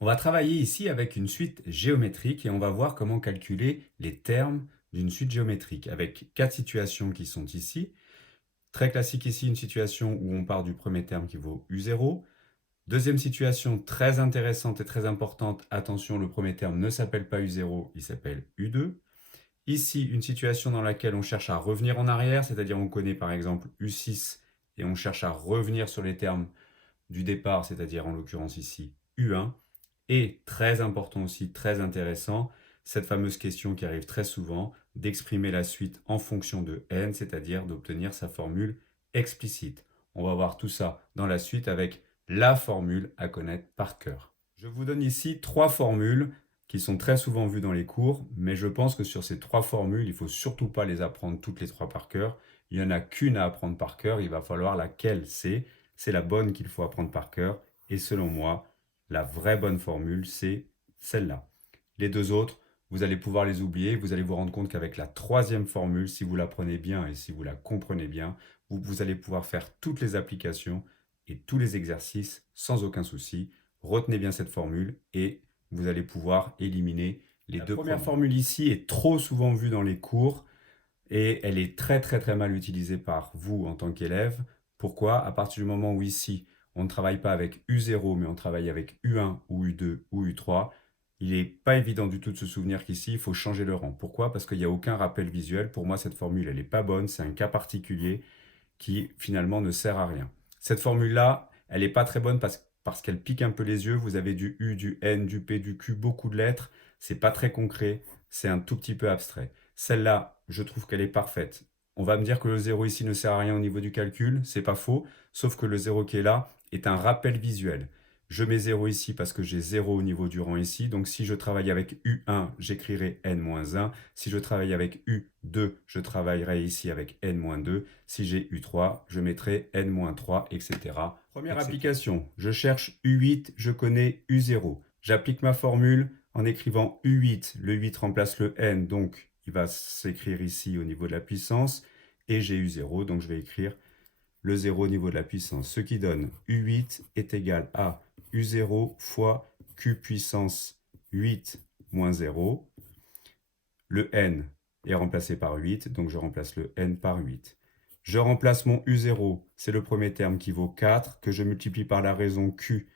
On va travailler ici avec une suite géométrique et on va voir comment calculer les termes d'une suite géométrique avec quatre situations qui sont ici. Très classique ici, une situation où on part du premier terme qui vaut U0. Deuxième situation très intéressante et très importante, attention, le premier terme ne s'appelle pas U0, il s'appelle U2. Ici, une situation dans laquelle on cherche à revenir en arrière, c'est-à-dire on connaît par exemple U6 et on cherche à revenir sur les termes du départ, c'est-à-dire en l'occurrence ici U1. Et très important aussi, très intéressant, cette fameuse question qui arrive très souvent, d'exprimer la suite en fonction de n, c'est-à-dire d'obtenir sa formule explicite. On va voir tout ça dans la suite avec la formule à connaître par cœur. Je vous donne ici trois formules qui sont très souvent vues dans les cours, mais je pense que sur ces trois formules, il ne faut surtout pas les apprendre toutes les trois par cœur. Il n'y en a qu'une à apprendre par cœur, il va falloir laquelle c'est la bonne qu'il faut apprendre par cœur, et selon moi, la vraie bonne formule, c'est celle-là. Les deux autres, vous allez pouvoir les oublier. Vous allez vous rendre compte qu'avec la troisième formule, si vous la prenez bien et si vous la comprenez bien, vous allez pouvoir faire toutes les applications et tous les exercices sans aucun souci. Retenez bien cette formule et vous allez pouvoir éliminer les deux premières. La première formule ici est trop souvent vue dans les cours et elle est très très très mal utilisée par vous en tant qu'élève. Pourquoi? À partir du moment où ici, on ne travaille pas avec U0, mais on travaille avec U1 ou U2 ou U3, il n'est pas évident du tout de se souvenir qu'ici, il faut changer le rang. Pourquoi? Parce qu'il n'y a aucun rappel visuel. Pour moi, cette formule, elle n'est pas bonne. C'est un cas particulier qui, finalement, ne sert à rien. Cette formule-là, elle n'est pas très bonne parce qu'elle pique un peu les yeux. Vous avez du U, du N, du P, du Q, beaucoup de lettres. C'est pas très concret. C'est un tout petit peu abstrait. Celle-là, je trouve qu'elle est parfaite. On va me dire que le zéro ici ne sert à rien au niveau du calcul. C'est pas faux. Sauf que le zéro qui est là est un rappel visuel. Je mets 0 ici parce que j'ai 0 au niveau du rang ici. Donc si je travaille avec U1, j'écrirai N-1. Si je travaille avec U2, je travaillerai ici avec N-2. Si j'ai U3, je mettrai N-3, etc. Première application, je cherche U8, je connais U0. J'applique ma formule en écrivant U8. Le 8 remplace le N, donc il va s'écrire ici au niveau de la puissance. Et j'ai U0, donc je vais écrire le 0 au niveau de la puissance. Ce qui donne U8 est égal à U0 fois Q puissance 8 moins 0. Le N est remplacé par 8, donc je remplace le N par 8. Je remplace mon U0, c'est le premier terme qui vaut 4, que je multiplie par la raison Q,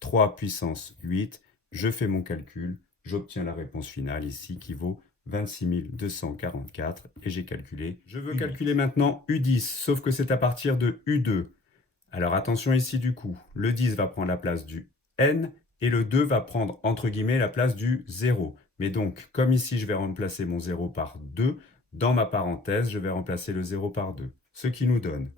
3 puissance 8. Je fais mon calcul, j'obtiens la réponse finale ici qui vaut 26 244 et j'ai calculé. Je veux calculer maintenant U10, sauf que c'est à partir de U2. Alors attention ici du coup, le 10 va prendre la place du N et le 2 va prendre entre guillemets la place du 0. Mais donc, comme ici je vais remplacer mon 0 par 2, dans ma parenthèse, je vais remplacer le 0 par 2. Ce qui nous donne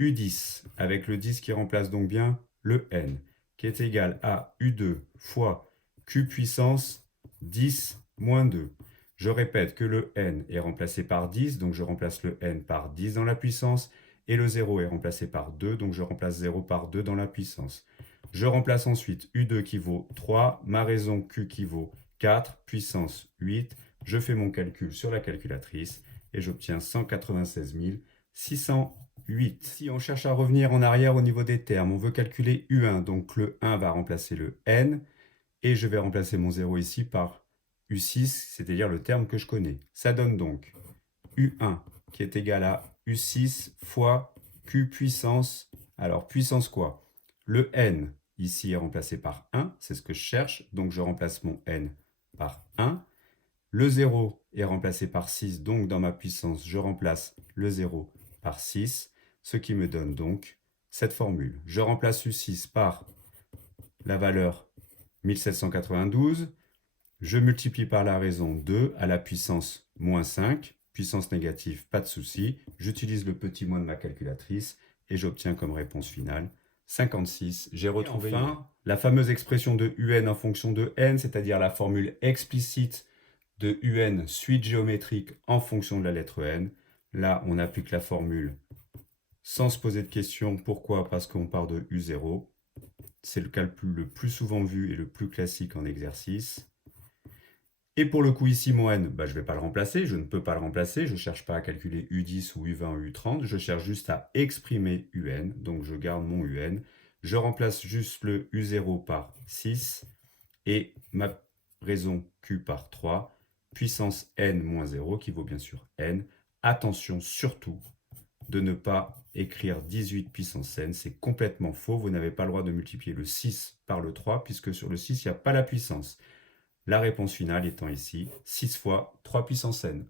U10 avec le 10 qui remplace donc bien le N, qui est égal à U2 fois Q puissance 10 moins 2. Je répète que le N est remplacé par 10, donc je remplace le N par 10 dans la puissance, et le 0 est remplacé par 2, donc je remplace 0 par 2 dans la puissance. Je remplace ensuite U2 qui vaut 3, ma raison Q qui vaut 4, puissance 8. Je fais mon calcul sur la calculatrice et j'obtiens 196 608. Si on cherche à revenir en arrière au niveau des termes, on veut calculer U1, donc le 1 va remplacer le N, et je vais remplacer mon 0 ici par U6, c'est-à-dire le terme que je connais. Ça donne donc U1 qui est égal à U6 fois Q puissance. Alors, puissance quoi? Le N, ici, est remplacé par 1, c'est ce que je cherche, donc je remplace mon N par 1. Le 0 est remplacé par 6, donc dans ma puissance, je remplace le 0 par 6, ce qui me donne donc cette formule. Je remplace U6 par la valeur 1792, je multiplie par la raison 2 à la puissance moins 5, puissance négative, pas de souci. J'utilise le petit moins de ma calculatrice et j'obtiens comme réponse finale 56. J'ai retrouvé enfin la fameuse expression de UN en fonction de n, c'est-à-dire la formule explicite de UN suite géométrique en fonction de la lettre n. Là, on applique la formule sans se poser de questions. Pourquoi? Parce qu'on part de U0. C'est le cas le plus souvent vu et le plus classique en exercice. Et pour le coup ici, mon n, je ne vais pas le remplacer, je ne peux pas le remplacer, je ne cherche pas à calculer U10 ou U20 ou U30, je cherche juste à exprimer UN, donc je garde mon UN, je remplace juste le U0 par 6, et ma raison q par 3, puissance n moins 0, qui vaut bien sûr n. Attention surtout de ne pas écrire 18 puissance n, c'est complètement faux. Vous n'avez pas le droit de multiplier le 6 par le 3, puisque sur le 6, il n'y a pas la puissance. La réponse finale étant ici 6 fois 3 puissance n.